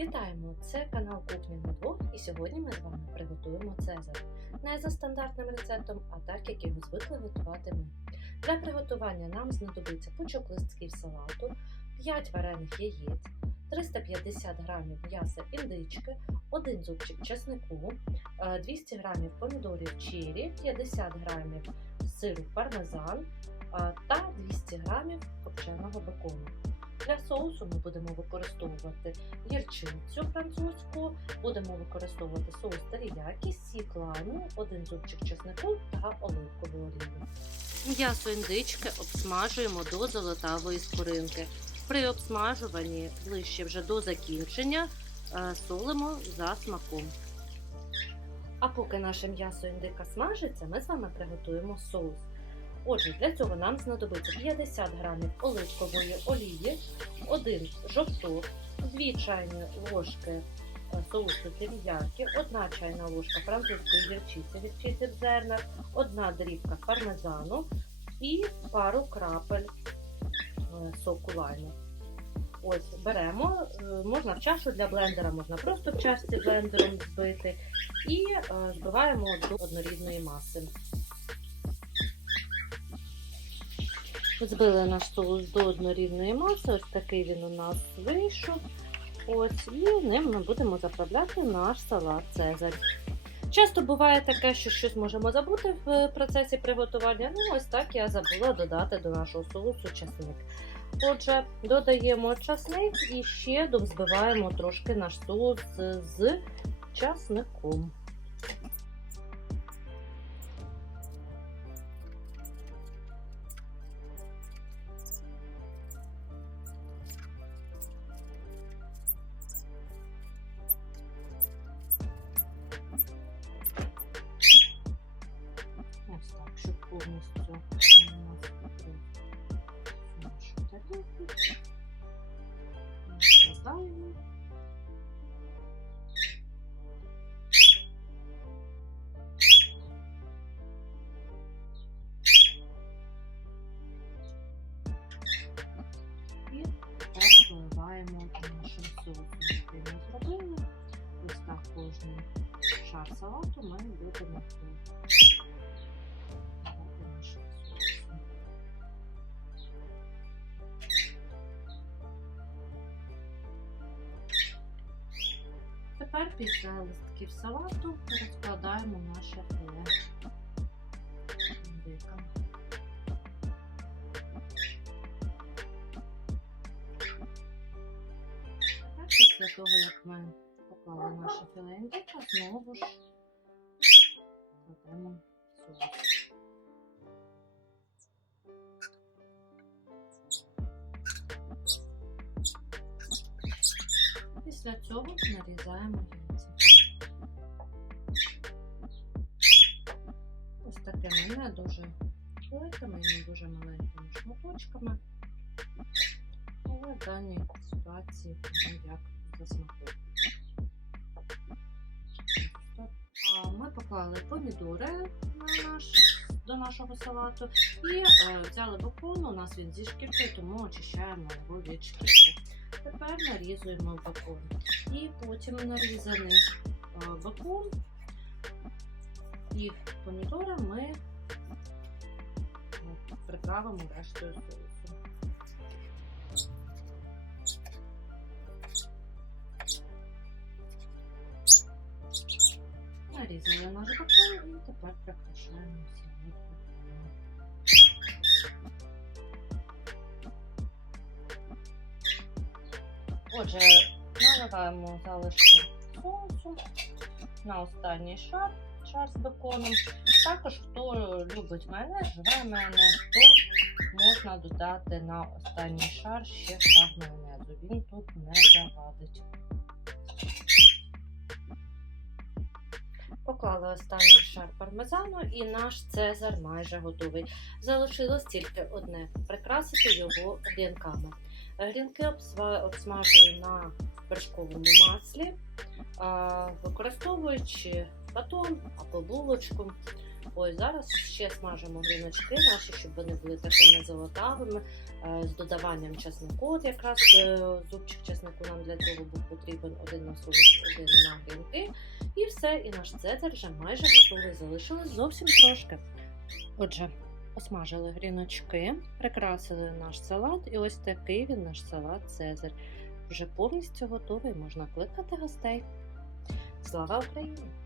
Вітаємо! Це канал Кухня на двох, і сьогодні ми з вами приготуємо Цезар. Не за стандартним рецептом, а так, як його звикли готувати ми. Для приготування нам знадобиться пучок листків салату, 5 варених яєць, 350 г м'яса індички, 1 зубчик чеснику, е, 200 г помідорів чері, 50 г сиру пармезан е, та 200 г копченого бекону. Для соусу ми будемо використовувати гірчицю французьку, будемо використовувати соус теріякі, сік лайму, один зубчик чеснику та оливкову олію. М'ясо індички обсмажуємо до золотавої скоринки. При обсмажуванні ближче вже до закінчення е, солимо за смаком. А поки наше м'ясо індика смажиться, ми з вами приготуємо соус. Отже, для цього нам знадобиться 50 грамів оливкової олії, один жовток, 2 чайні ложки е, соусу теріякі, 1 чайна ложка французької гірчиці, гірчиці в зернах, 1 дрібка пармезану і пару крапель е, соку лайму. Ось беремо, е, можна в чашу для блендера, можна просто в чашці блендером збити і збиваємо до однорідної маси. Збили наш соус до однорідної маси, ось такий він у нас вийшов. Ось, і ним ми будемо заправляти наш салат Цезарь. Часто буває таке, що щось можемо забути в процесі приготування. Ну, ось так я забула додати до нашого соусу часник. Отже, додаємо часник і ще взбиваємо трошки наш соус з часником. Кожний шар салату ми будемо давати Тепер після листків салату розкладаємо наше філе індика. Тепер після того, як ми поклали наше філе індика, знову ж кладемо соус. Після цього нарізаємо яйця. Ось такими не дуже великими і не дуже маленькими шматочками. Але в даній ситуації як за. Ми поклали помідори на наш, до нашого салату і е, взяли бекон, у нас він зі шкіркою, тому очищаємо його від шкірки. Тепер нарізуємо бекон. І потім нарізаний бекон і помідори ми е, приправимо рештою соусу. Нарізали наш бекон і тепер прикрашаємо Отже, наливаємо залишки соусу на останній шар, шар з беконом. Також, хто любить майонез, живе майонез, то можна додати на останній шар ще шар майонезу. Він тут не завадить. Поклали останній шар пармезану і наш цезар майже готовий. Залишилось тільки одне прикрасити його грінками. Грінки обсмажую на вершковому маслі. використовуючи батон або булочку. Ось зараз ще смажимо гріночки наші, щоб вони були такими золотавими, е, з додаванням чеснику. От якраз е, зубчик чеснику нам для цього був потрібен один на суміш, один на грінки. І все, і наш цезар вже майже готовий. Залишилось зовсім трошки. Отже, посмажили гріночки, прикрасили наш салат, і ось такий він наш салат Цезар. Вже повністю готовий, можна кликати гостей. Слава Україні!